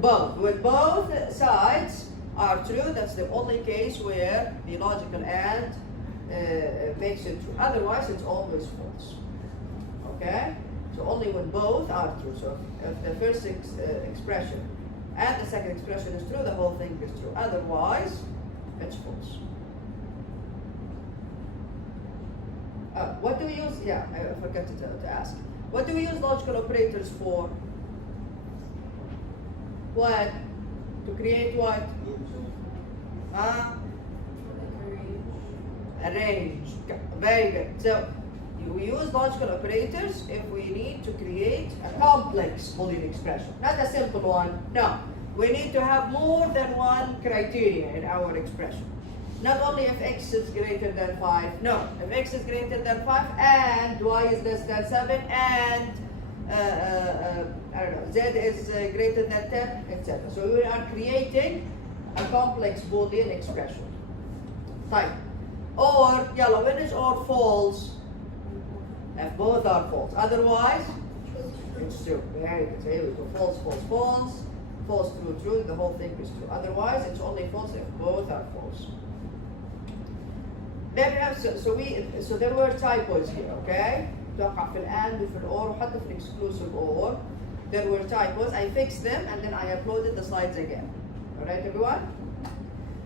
Both. When both sides are true, that's the only case where the logical and makes it true. Otherwise, it's always false. Okay? So only when both are true. So if the first expression and the second expression is true, the whole thing is true. Otherwise, it's false. What do we use? Yeah, I forgot to ask. What do we use logical operators for? What? To create what? Arrange. Very good. So we use logical operators if we need to create a complex Boolean expression, not a simple one. No, we need to have more than one criteria in our expression. Not only if x is greater than 5. No, if x is greater than 5 and y is less than 7 and I don't know, z is greater than 10, etc. So we are creating a complex Boolean expression. Type. Or, yellow, when is or false? If both are false. Otherwise, it's true. Very good. So here we go. False, false, false. False, true, true. The whole thing is true. Otherwise, it's only false if both are false. Then we have, so there were typos here, okay? توقع في الآن وفي الأور وحتى في exclusive or. There were typos. I fixed them and then I uploaded the slides again. Alright, everyone?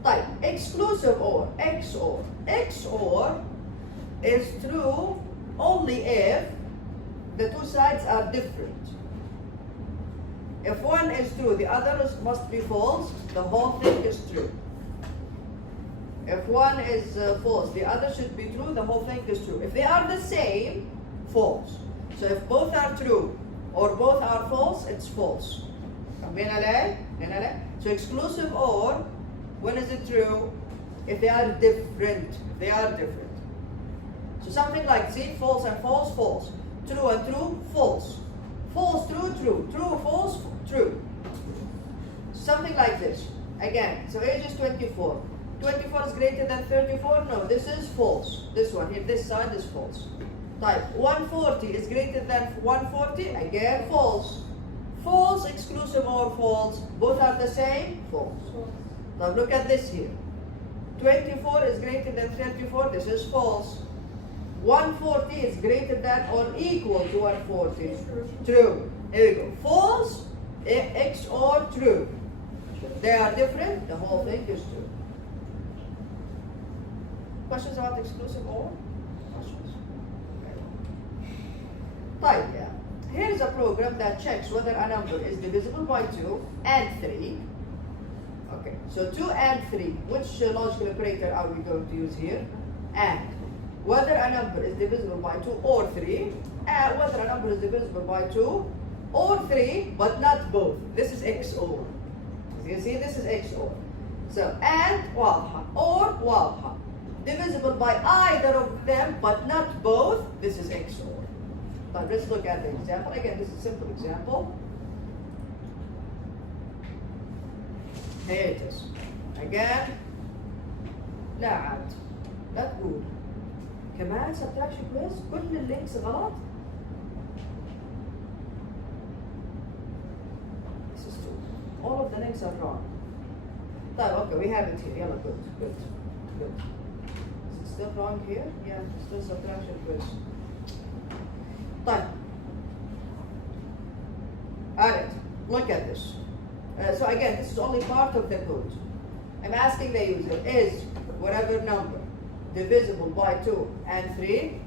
Type exclusive or, XOR. XOR is true only if the two sides are different. If one is true, the other must be false, the whole thing is true. If one is false, the other should be true, the whole thing is true. If they are the same, false. So if both are true or both are false, it's false. So exclusive or, when is it true? If they are different. They are different. So something like, see, false and false, false. True and true, false. False, true, true. True, false, true. Something like this. Again, so age is 24. 24 is greater than 34? No, this is false. This one here, this side is false. Type 140 is greater than 140? Again, false. False, exclusive or false? Both are the same? False. Now look at this here. 24 is greater than 34? This is false. 140 is greater than or equal to 140? True. Here we go. False, X or true. They are different, the whole thing is true. Questions about exclusive or? Questions? Type, yeah. Here's a program that checks whether a number is divisible by 2 and 3. Okay, so 2 and 3. Which logical operator are we going to use here? And. Whether a number is divisible by 2 or 3, and whether a number is divisible by 2 or 3, but not both. This is XOR. You see, this is XOR. So, and واضحة, or واضحة. Divisible by either of them, but not both. This is XOR. But let's look at the example. Again, this is a simple example. Here it is. Again, لا عاد لا تقول كمان subtraction quiz كل اللينكس غلط. This is true. All of the links are wrong. طيب, okay, we have it here. يلا, good, good, good. Is it still wrong here? Yeah, still subtraction quiz. طيب. Alright, look at this. So again, this is only part of the code. I'm asking the user, is whatever number divisible by 2 and 3?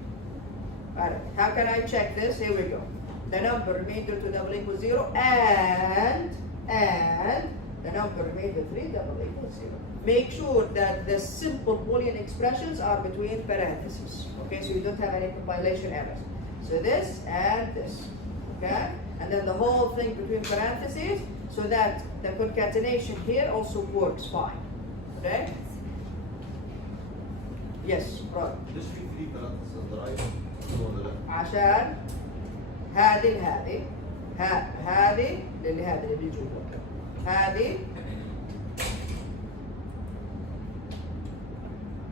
Alright, how can I check this? Here we go. The number remainder 2 double equals 0 and the number remainder 3 double equals 0. Make sure that the simple Boolean expressions are between parentheses. Okay, so you don't have any compilation errors. So this and this. Okay? And then the whole thing between parentheses, so that the concatenation here also works fine. Okay? Yes, right. ليش في 3 parentheses ضرايب ولا لا؟ عشان هذه لهذه هذه لهذه اللي جوا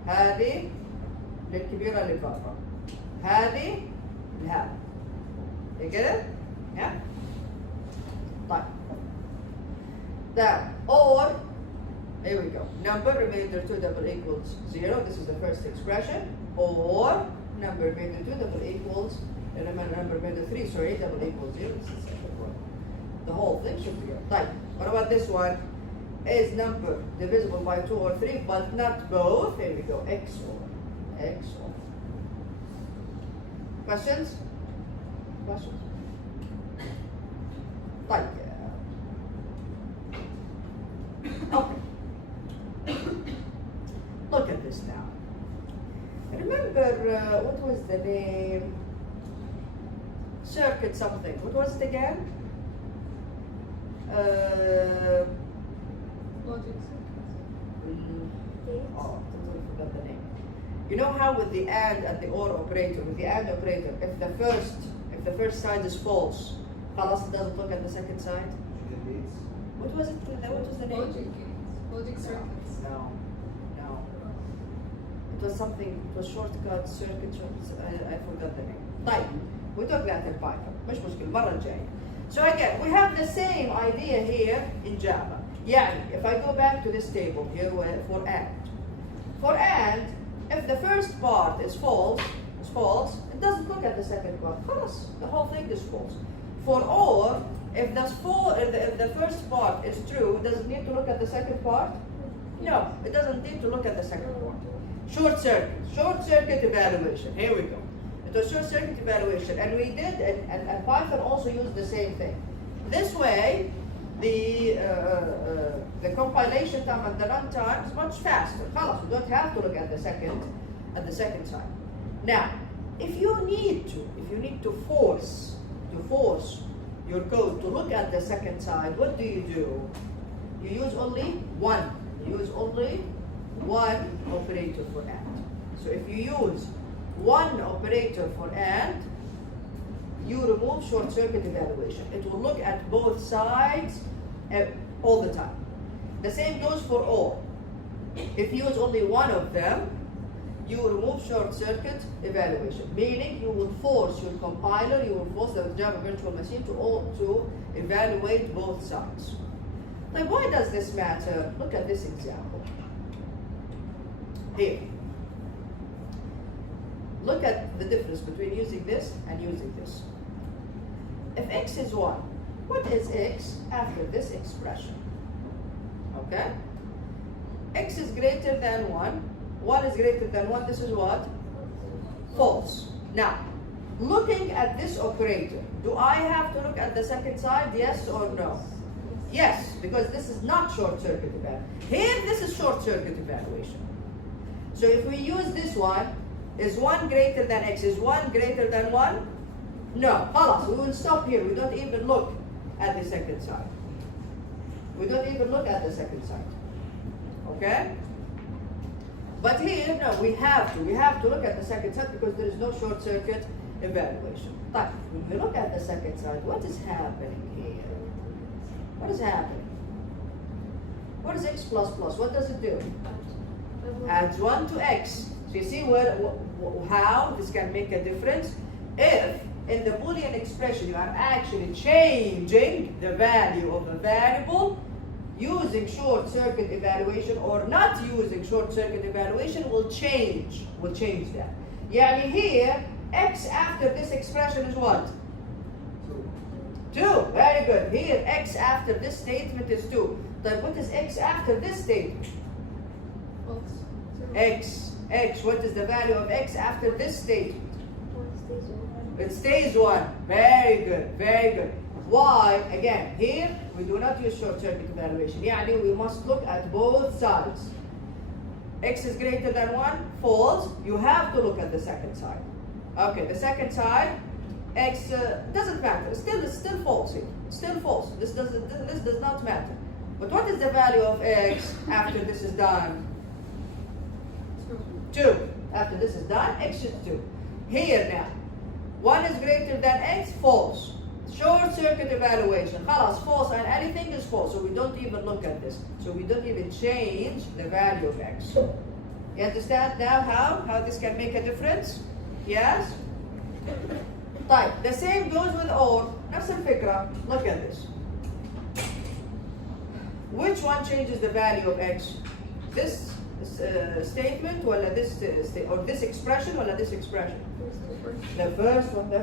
هذه للكبيرة اللي برا هذه لهذا. You get it? Yeah? طيب. Now, or, here we go. Number remainder 2 double equals 0. This is the first expression. Or, number remainder 2 double equals, number remainder 3, sorry, double equals 0. This is the second one. The whole thing should be here. Right. What about this one? Is number divisible by 2 or 3, but not both? Here we go. XOR. XOR. Questions? Questions? Right. Okay. Look at this now. Remember, what was the name? Circuit something. What was it again? Logic. Oh, totally forgot the name. You know how with the and the or operator, with the and operator, if if the first side is false, خلاص it doesn't look at the second side. What was it? What was the name? Logic circuits. No. It was something. It was shortcut, circuit. I forgot the name. طيب. We talk that in Python. مش مشكلة. المرة الجاية. So again, we have the same idea here in Java. يعني, if I go back to this table here for and, if the first part is false, it doesn't look at the second part. خلاص, the whole thing is false. For or, if the first part is true, does it need to look at the second part? No, it doesn't need to look at the second part. Short circuit evaluation. Here we go. It was short circuit evaluation, and we did it, and Python also used the same thing. This way, the compilation time and the run time is much faster. خلاص, you don't have to look at the second side. Now, if you need to force your code to look at the second side, what do? You use only one. You use only one operator for and. So if you use one operator for and, you remove short circuit evaluation. It will look at both sides all the time. The same goes for or. If you use only one of them, you will remove short circuit evaluation, meaning you will force your compiler, you will force the Java virtual machine to evaluate both sides. Now, why does this matter? Look at this example. Here. Look at the difference between using this and using this. If x is 1, what is x after this expression? Okay? X is greater than 1. 1 is greater than 1. This is what? False. Now, looking at this operator, do I have to look at the second side? Yes or no? Yes, because this is not short circuit evaluation. Here, this is short circuit evaluation. So if we use this one, is 1 greater than x? Is 1 greater than 1? No. خلاص, we will stop here. We don't even look at the second side. We don't even look at the second side. Okay? But here, no, we have to. We have to look at the second side because there is no short circuit evaluation. But when we look at the second side, what is happening here? What is happening? What is x plus plus? What does it do? Adds 1 to x. So you see how this can make a difference? If in the Boolean expression you are actually changing the value of a variable, using short circuit evaluation or not using short circuit evaluation will change that. يعني here, x after this expression is what? 2. Very good. Here, x after this statement is 2. But what is x after this statement? X. What is the value of x after this statement? It stays 1. Very good. Why? Again, here we do not use short circuit evaluation. يعني we must look at both sides. X is greater than 1, false. You have to look at the second side. Okay, the second side, x doesn't matter. It's still false here. Still false. This does not matter. But what is the value of x after this is done? 2. After this is done, x is 2. Here now, 1 is greater than x, false. Short circuit evaluation. خلاص, false, and anything is false. So we don't even look at this. So we don't even change the value of x. You understand now how this can make a difference? Yes? طيب, the same goes with or. نفس الفكرة. Look at this. Which one changes the value of x? This statement ولا or this expression ولا this expression? The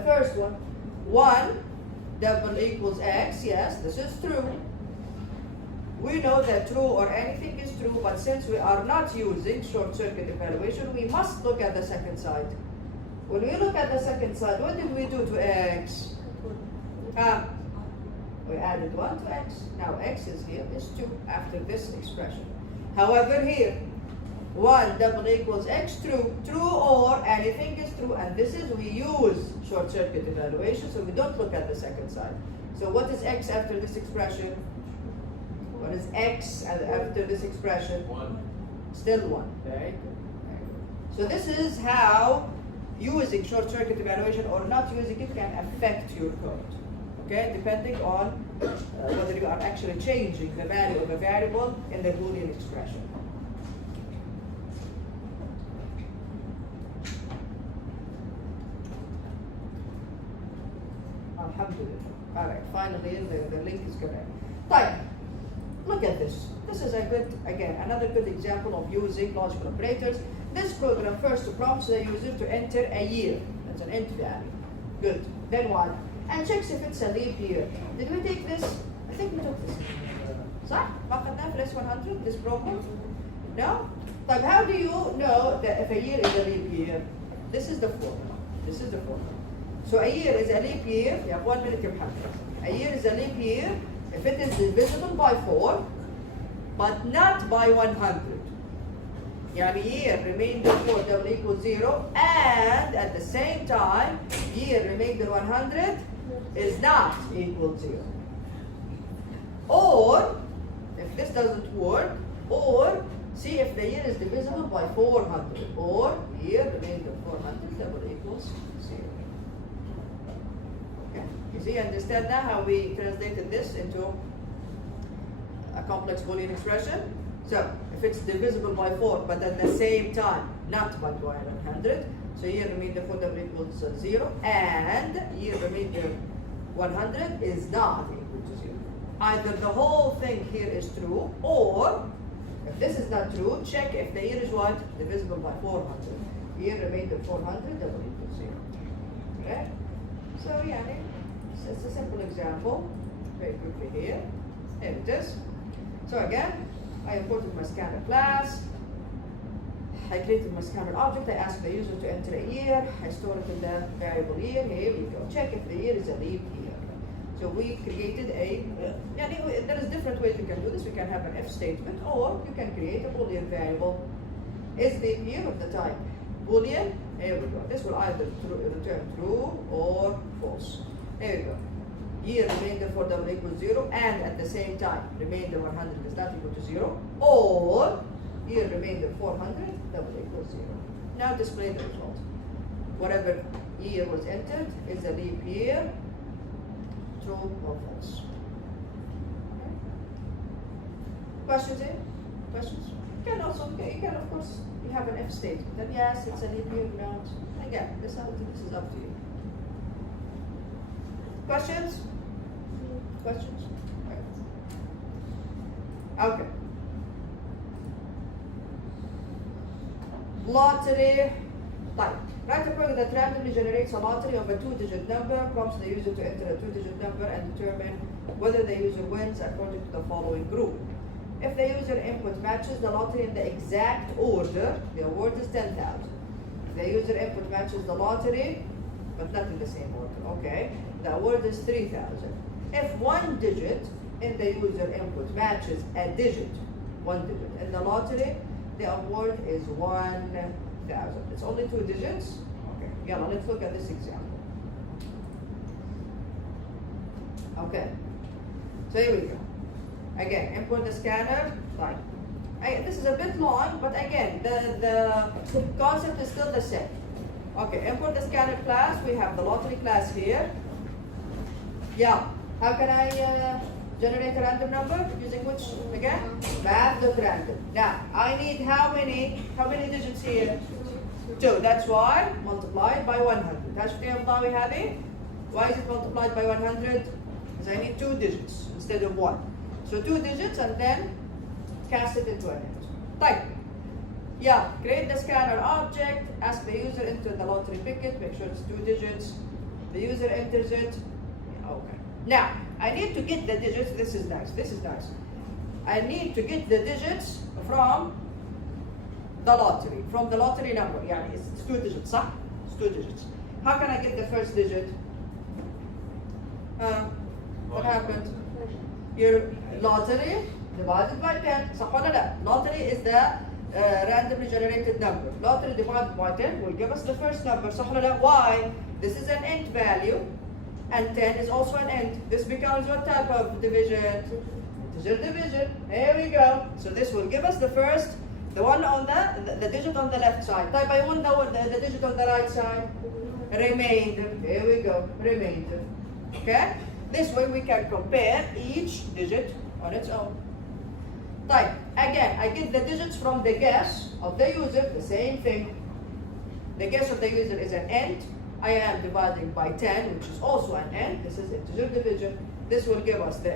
first one. 1 double equals x, yes, this is true. We know that true or anything is true, but since we are not using short circuit evaluation, we must look at the second side. When we look at the second side, what did we do to x? We added 1 to x. Now x is here, is 2 after this expression. However, here, 1 double equals x, true or anything is true, and this is, we use short circuit evaluation, so we don't look at the second side. So what is x after this expression? What is x after this expression? 1. Still 1. Very good. So this is how using short circuit evaluation or not using it can affect your code. Okay, depending on whether you are actually changing the value of a variable in the Boolean expression. Alhamdulillah. All right, finally the link is correct. Right, look at this. This is a good, again, another good example of using logical operators. This program first prompts the user to enter a year. That's an int value. Good. Then what? And checks if it's a leap year. Did we take this? I think we took this. صح؟ ما أخذناه في S100 this program? No? But how do you know that if a year is a leap year? This is the formula. This is the formula. So a year is a leap year. You have 1 minute يا محمد. A year is a leap year if it is divisible by 4 but not by 100. يعني year remainder 4 double equals 0 and at the same time year remainder 100 is not equal 0. Or if this doesn't work, or see if the year is divisible by 400 or year remainder 400 double equals 0. Okay. You see, understand now how we translated this into a complex Boolean expression? So, if it's divisible by 4, but at the same time, not by 100, so year remainder 4 double equals 0, and year remainder 100 is not equal to 0. Either the whole thing here is true, or if this is not true, check if the year is what? Divisible by 400. Year remainder 400 double equals 0. Okay? So, yeah, it's a simple example. Very quickly here. Here it is. So again, I imported my scanner class. I created my scanner object. I asked the user to enter a year. I store it in the variable year. Here we go. Check if the year is a leap year. So we created a, there is different ways you can do this. We can have an if statement, or you can create a Boolean variable. Is leap year of the type Boolean? Here we go. This will either return true or false. There we go. Year remainder 4 double equals 0, and at the same time remainder 100 is not equal to 0, or year remainder 400 double equals 0. Now display the result. Whatever year was entered is a leap year, true or false. Okay. Questions here? Questions? You can also, you can of course, you have an if statement. Then yes, it's a leap year, no. Again, this is up to you. Questions? Questions? Okay. Lottery type. Write a program that randomly generates a lottery of a 2-digit number, prompts the user to enter a 2-digit number and determine whether the user wins according to the following group. If the user input matches the lottery in the exact order, the award is 10,000. If the user input matches the lottery, but not in the same order, okay, the award is 3,000. If one digit in the user input matches a digit, one digit in the lottery, the award is 1,000. It's only 2 digits. Okay, yeah, let's look at this example. Okay, so here we go. Again, import the scanner. Fine. This is a bit long, but again, the concept is still the same. Okay, import the scanner class. We have the lottery class here. Yeah, how can I generate a random number? Using which, again? Math.random. Now, I need how many digits here? 2. That's why multiplied by 100. How should we multiply هذه? Why is it multiplied by 100? Because I need 2 digits instead of 1. So 2 digits and then cast it into an int. Type. Yeah, create the scanner object, ask the user enter the lottery ticket, make sure it's 2 digits. The user enters it. Yeah, okay. Now, I need to get the digits. This is nice. This is nice. I need to get the digits from the lottery number. Yeah, it's 2 digits, صح? It's 2 digits. How can I get the first digit? What happened? Your lottery divided by 10. صح ولا لا? Lottery is the randomly generated number. Lottery divided by 10 will give us the first number. صح ولا لا? Why? This is an int value, and 10 is also an int. This becomes what type of division? Integer division. There we go. So this will give us the first The one on the digit on the left side. Type I want the digit on the right side. Remainder. There we go. Remainder. Okay? This way we can compare each digit on its own. Type. Again, I get the digits from the guess of the user, the same thing. The guess of the user is an int. I am dividing by 10, which is also an int. This is integer division. This will give us the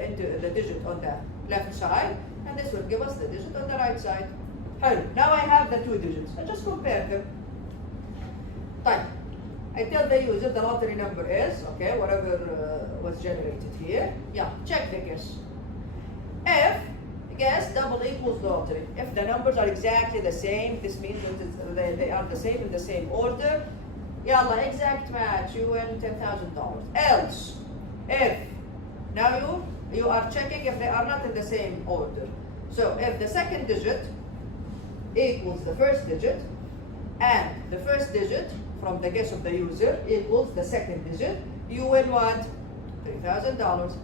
digit on the left side, and this will give us the digit on the right side. Hello. Now I have the two digits. I just compare them. Type. I tell the user the lottery number is, okay, whatever was generated here. Yeah, check the guess. If guess double equals lottery, if the numbers are exactly the same, this means that they are the same in the same order. Yalla, exact match, you win $10,000. Else, if, now you are checking if they are not in the same order. So if the second digit equals the first digit, and the first digit from the guess of the user equals the second digit, you win what? $3,000.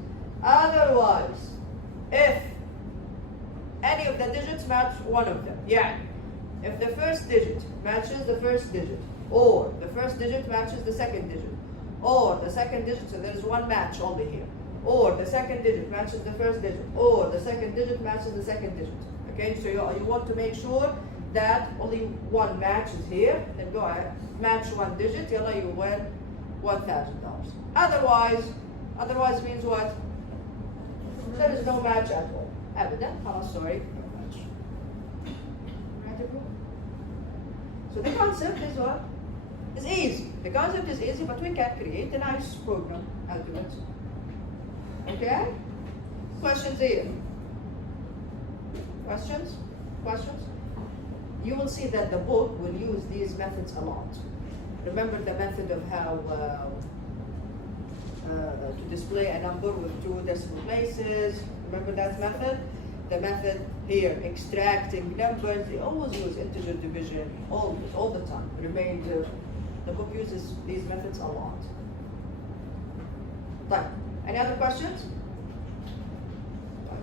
Otherwise, if any of the digits match one of them, yeah. If the first digit matches the first digit, or the first digit matches the second digit, or the second digit, so there is one match only here, or the second digit matches the first digit, or the second digit matches the second digit. Okay, so you want to make sure that only one match is here, then go ahead, match one digit, yalla, you win $1,000. Otherwise means what? There is no match at all. Abadan, sorry, no match. So the concept is what? It's easy. The concept is easy, but we can create a nice program out of it. Okay? Questions here? Questions? Questions? You will see that the book will use these methods a lot. Remember the method of how to display a number with two decimal places? Remember that method? The method here, extracting numbers, they always use integer division, always, all the time. Remainder. The book uses these methods a lot. Right. Any other questions?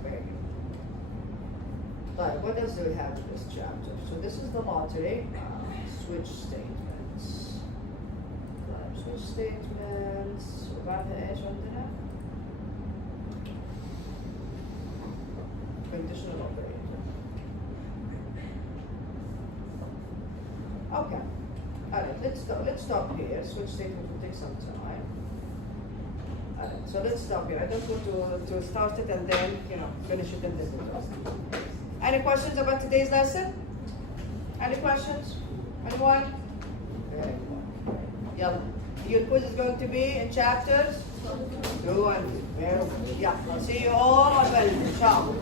Very good. Right. What else do we have in this chapter? So this is the lottery. Switch statements. Switch statements. وبعدها ايش عندنا؟ Conditional operator. Okay. Alright, let's stop here. Switch statement will take some time. Alright, so let's stop here. I don't want to start it and then, finish it in this class. Any questions about today's lesson? Any questions? Anyone? Very good. Yalla. Your quiz is going to be in chapters 2 and 3. Yeah. See you all on Wednesday. Ciao.